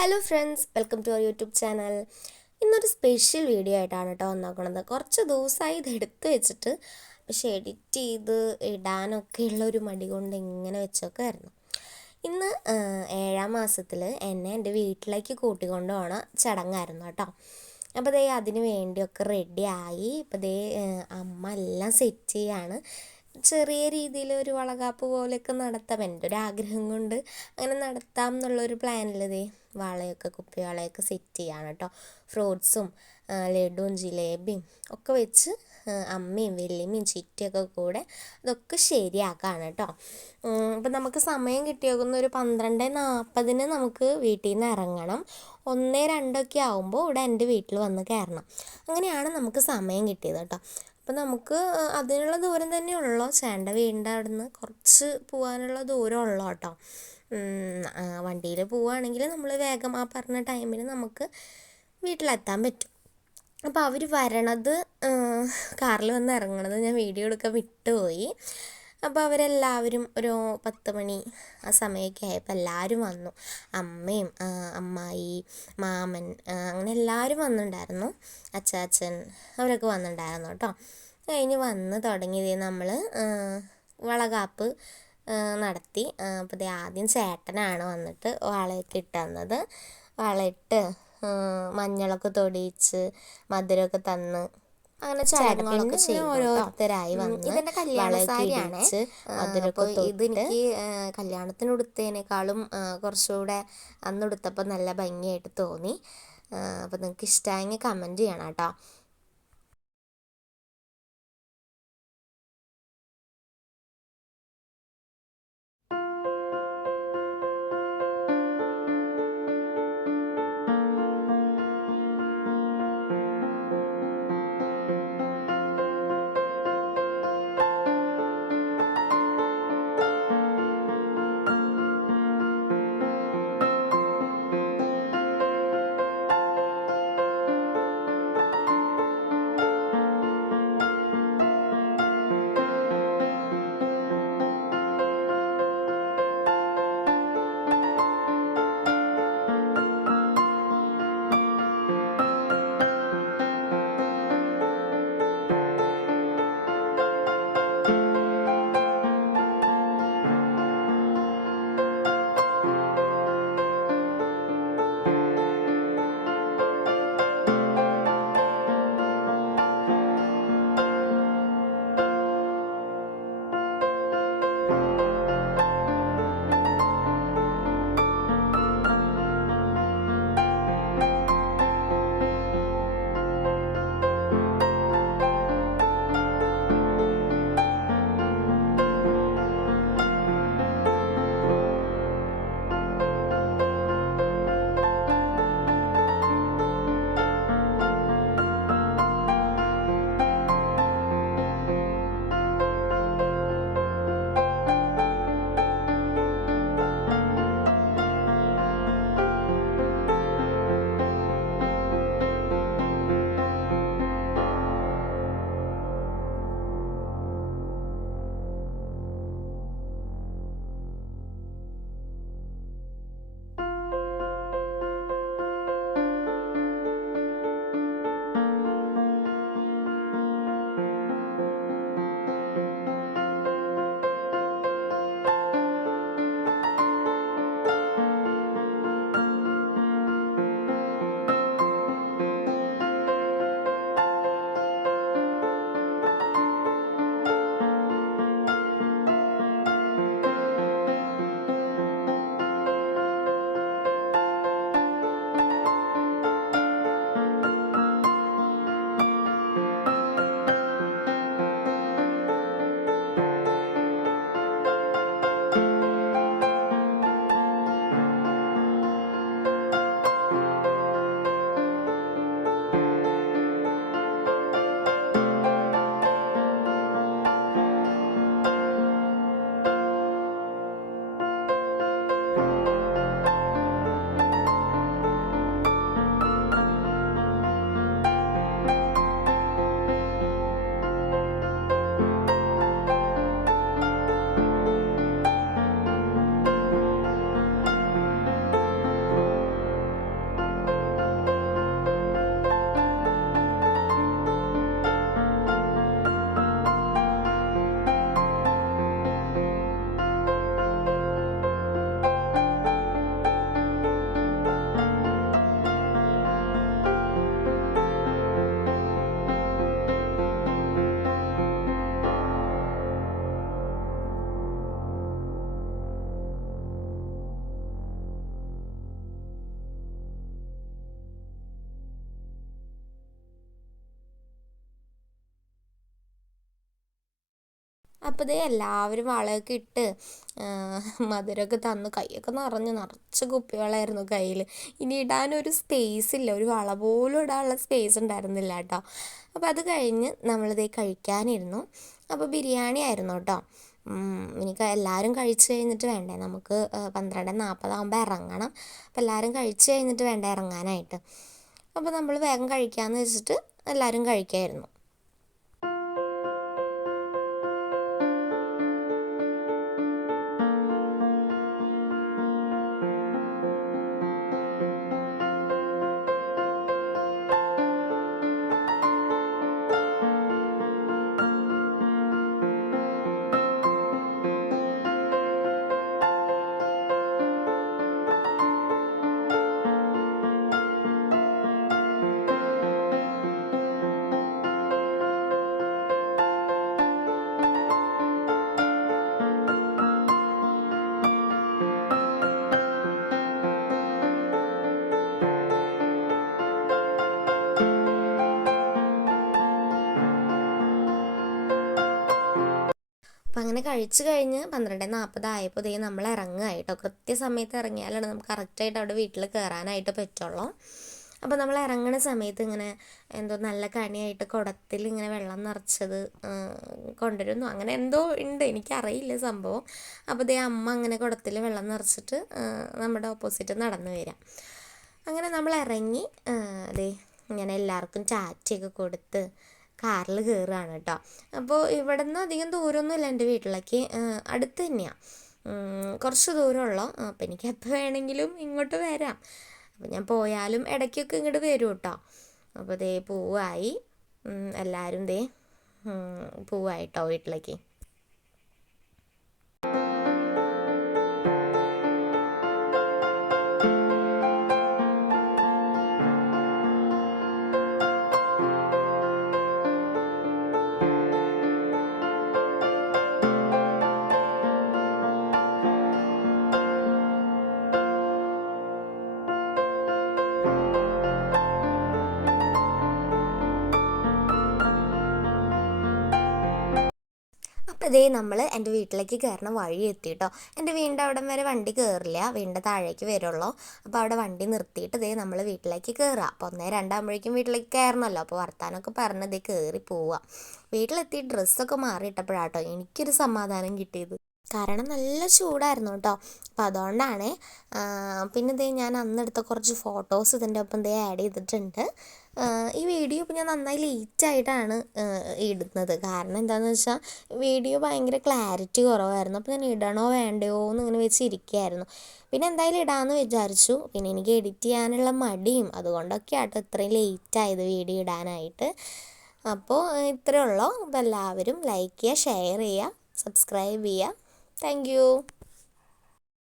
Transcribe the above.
Hello friends, welcome to our YouTube channel. ഇന്നൊരു special video ആയിട്ടാണ് കേട്ടോ വന്നേക്കണത്. കുറച്ച് ദിവസമായി ഇത് എടുത്ത് വെച്ചിട്ട്, പക്ഷെ എഡിറ്റ് ചെയ്ത് ഇടാനൊക്കെ ഉള്ളൊരു മടി കൊണ്ട് ഇങ്ങനെ വെച്ചൊക്കെ ആയിരുന്നു. ഇന്ന് 7ാം മാസത്തിൽ എന്നെ എൻ്റെ വീട്ടിലേക്ക് കൂട്ടിക്കൊണ്ട് പോണ ചടങ്ങായിരുന്നു കേട്ടോ. അപ്പോൾ ദേ അതിന് വേണ്ടിയൊക്കെ റെഡിയായി. ഇപ്പോൾ ദേ അമ്മ എല്ലാം സെറ്റ് ചെയ്യാണ്. ചെറിയ രീതിയിൽ ഒരു വളകാപ്പ് പോലെയൊക്കെ നടത്താം, എൻ്റെ ഒരു ആഗ്രഹം കൊണ്ട് അങ്ങനെ നടത്താം എന്നുള്ളൊരു പ്ലാനിൽ ദേ വളയൊക്കെ കുപ്പി വളയൊക്കെ സെറ്റ് ചെയ്യാണ് കേട്ടോ. ഫ്രൂട്ട്സും ലഡുവും ജിലേബിയും ഒക്കെ വെച്ച് അമ്മയും വല്യമ്മയും ചിറ്റിയൊക്കെ കൂടെ അതൊക്കെ ശരിയാക്കാണ് കേട്ടോ. അപ്പം നമുക്ക് സമയം കിട്ടിയേക്കുന്ന ഒരു 12:40 നമുക്ക് വീട്ടിൽ നിന്ന് ഇറങ്ങണം. 1-2 ആകുമ്പോൾ ഇവിടെ എൻ്റെ വീട്ടിൽ വന്ന് കയറണം. അങ്ങനെയാണ് നമുക്ക് സമയം കിട്ടിയത് കേട്ടോ. അപ്പം നമുക്ക് അതിനുള്ള ദൂരം തന്നെ ഉള്ളൂ. ചേട്ടൻ്റെ വീടിൻ്റെ അവിടെ നിന്ന് കുറച്ച് പോകാനുള്ള ദൂരം ഉള്ളൂ കേട്ടോ. വണ്ടിയിൽ പോവുകയാണെങ്കിൽ നമ്മൾ വേഗം ആ പറഞ്ഞ ടൈമിന് നമുക്ക് വീട്ടിലെത്താൻ പറ്റും. അപ്പോൾ അവർ വരണത് കാറിൽ വന്ന് ഇറങ്ങണത് ഞാൻ വീഡിയോ എടുക്കാൻ വിട്ടുപോയി. അപ്പോൾ അവരെല്ലാവരും ഒരു 10 മണി ആ സമയമൊക്കെ ആയപ്പോൾ എല്ലാവരും വന്നു. അമ്മയും അമ്മായി, മാമൻ, അങ്ങനെ എല്ലാവരും വന്നിട്ടുണ്ടായിരുന്നു. അച്ചാച്ചൻ അവരൊക്കെ വന്നിട്ടുണ്ടായിരുന്നു കേട്ടോ. കഴിഞ്ഞ് വന്ന് തുടങ്ങിയത് നമ്മൾ വളകാപ്പ് നടത്തി. അപ്പോൾ ദേ ആദ്യം ചേട്ടനാണ് വന്നിട്ട് വളയൊക്കെ ഇട്ട് തന്നത്. വളയിട്ട് മഞ്ഞളൊക്കെ തൊടിയിച്ച് മധുരമൊക്കെ തന്ന് അങ്ങനെ ചടങ്ങുകളൊക്കെ ചെയ്ത് ഓരോരുത്തരായി വന്ന് ഇതെൻ്റെ കല്യാണ സാരിയാണ്. മധുരമൊക്കെ ഇതെനിക്ക് കല്യാണത്തിനുടുത്തതിനേക്കാളും കുറച്ചുകൂടെ അന്നുടുത്തപ്പോൾ നല്ല ഭംഗിയായിട്ട് തോന്നി. അപ്പോൾ നിങ്ങൾക്ക് ഇഷ്ടമായെങ്കിൽ കമൻറ്റ് ചെയ്യണം കേട്ടോ. അപ്പോൾ ദേ എല്ലാവരും വളയൊക്കെ ഇട്ട് മധുരമൊക്കെ തന്നു. കൈയൊക്കെ നിറച്ച് കുപ്പിവളമായിരുന്നു കയ്യിൽ. ഇനി ഇടാനൊരു സ്പേസ് ഇല്ല, ഒരു വള പോലും ഇടാനുള്ള സ്പേസ് ഉണ്ടായിരുന്നില്ല കേട്ടോ. അപ്പോൾ അത് കഴിഞ്ഞ് നമ്മളിതേ കഴിക്കാനിരുന്നു. അപ്പോൾ ബിരിയാണി ആയിരുന്നു കേട്ടോ. ഇനി എല്ലാവരും കഴിച്ച് കഴിഞ്ഞിട്ട് വേണ്ടേ നമുക്ക് 12:40 ഇറങ്ങണം. അപ്പോൾ എല്ലാവരും കഴിച്ച് കഴിഞ്ഞിട്ട് വേണ്ടേ ഇറങ്ങാനായിട്ട്. അപ്പോൾ നമ്മൾ വേഗം കഴിക്കാമെന്ന് വെച്ചിട്ട് എല്ലാവരും കഴിക്കായിരുന്നു. അപ്പം അങ്ങനെ കഴിച്ച് കഴിഞ്ഞ് 12:40 ആയപ്പോൾ ദേ നമ്മൾ ഇറങ്ങുക കേട്ടോ. കൃത്യസമയത്ത് ഇറങ്ങിയാലാണ് നമുക്ക് കറക്റ്റായിട്ട് അവിടെ വീട്ടിൽ കയറാനായിട്ട് പറ്റുള്ളൂ. അപ്പോൾ നമ്മൾ ഇറങ്ങുന്ന സമയത്ത് ഇങ്ങനെ എന്തോ നല്ല കണിയായിട്ട് കുടത്തിൽ ഇങ്ങനെ വെള്ളം നിറച്ചത് കൊണ്ടുവരുന്നു, അങ്ങനെ എന്തോ ഉണ്ട്, എനിക്കറിയില്ല സംഭവം. അപ്പോൾ ദേ അമ്മ അങ്ങനെ കുടത്തിൽ വെള്ളം നിറച്ചിട്ട് നമ്മുടെ ഓപ്പോസിറ്റ് നടന്നു വരാം. അങ്ങനെ നമ്മൾ ഇറങ്ങി ദേ ഇങ്ങനെ എല്ലാവർക്കും ടാറ്റയൊക്കെ കൊടുത്ത് കാറിൽ കയറുകയാണ് കേട്ടോ. അപ്പോൾ ഇവിടെ നിന്ന് അധികം ദൂരമൊന്നുമില്ല എൻ്റെ വീട്ടിലേക്ക്, അടുത്ത് തന്നെയാണ്, കുറച്ച് ദൂരമുള്ളൂ. അപ്പോൾ എനിക്ക് എപ്പോൾ വേണമെങ്കിലും ഇങ്ങോട്ട് വരാം. അപ്പോൾ ഞാൻ പോയാലും ഇടയ്ക്കൊക്കെ ഇങ്ങോട്ട് വരും കേട്ടോ. അപ്പോൾ ദേ പോവായി, എല്ലാവരും ദേ പോവായിട്ടോ വീട്ടിലേക്ക്. അപ്പോൾ ഇതേ നമ്മൾ എൻ്റെ വീട്ടിലേക്ക് കയറണ വഴി എത്തി കേട്ടോ. എൻ്റെ വീടിൻ്റെ അവിടം വരെ വണ്ടി കയറില്ല, വീടിൻ്റെ താഴേക്ക് വരുള്ളൂ. അപ്പോൾ അവിടെ വണ്ടി നിർത്തിയിട്ട് ഇതേ നമ്മൾ വീട്ടിലേക്ക് കയറുക. അപ്പോൾ 1-2 ആകുമ്പോഴേക്കും വീട്ടിലേക്ക് കയറണമല്ലോ. അപ്പോൾ വർത്താനമൊക്കെ പറഞ്ഞ് ഇതേ കയറി പോവുക. വീട്ടിലെത്തി ഡ്രസ്സൊക്കെ മാറിയിട്ടപ്പോഴാട്ടോ എനിക്കൊരു സമാധാനം കിട്ടിയത്. കാരണം നല്ല ചൂടായിരുന്നു കേട്ടോ. അപ്പോൾ അതുകൊണ്ടാണ്. പിന്നെ ഇതേ ഞാൻ അന്നെടുത്ത കുറച്ച് ഫോട്ടോസ് ഇതിൻ്റെ ഒപ്പം ഇതേ ആഡ് ചെയ്തിട്ടുണ്ട്. ഈ വീഡിയോ ഇപ്പോൾ ഞാൻ നന്നായി ലേറ്റായിട്ടാണ് ഇടുന്നത്. കാരണം എന്താണെന്ന് വെച്ചാൽ വീഡിയോ ഭയങ്കര ക്ലാരിറ്റി കുറവായിരുന്നു. അപ്പോൾ ഞാൻ ഇടണോ വേണ്ടയോ എന്നിങ്ങനെ വെച്ചിരിക്കുകയായിരുന്നു. പിന്നെ എന്തായാലും ഇടാമെന്ന് വിചാരിച്ചു. പിന്നെ എനിക്ക് എഡിറ്റ് ചെയ്യാനുള്ള മടിയും അതുകൊണ്ടൊക്കെ ആട്ടോ ഇത്രയും ലേറ്റായത് വീഡിയോ ഇടാനായിട്ട്. അപ്പോൾ ഇത്രയേ ഉള്ളൂ. അപ്പോൾ എല്ലാവരും ലൈക്ക് ചെയ്യുക, ഷെയർ ചെയ്യുക, സബ്സ്ക്രൈബ് ചെയ്യുക. Thank you.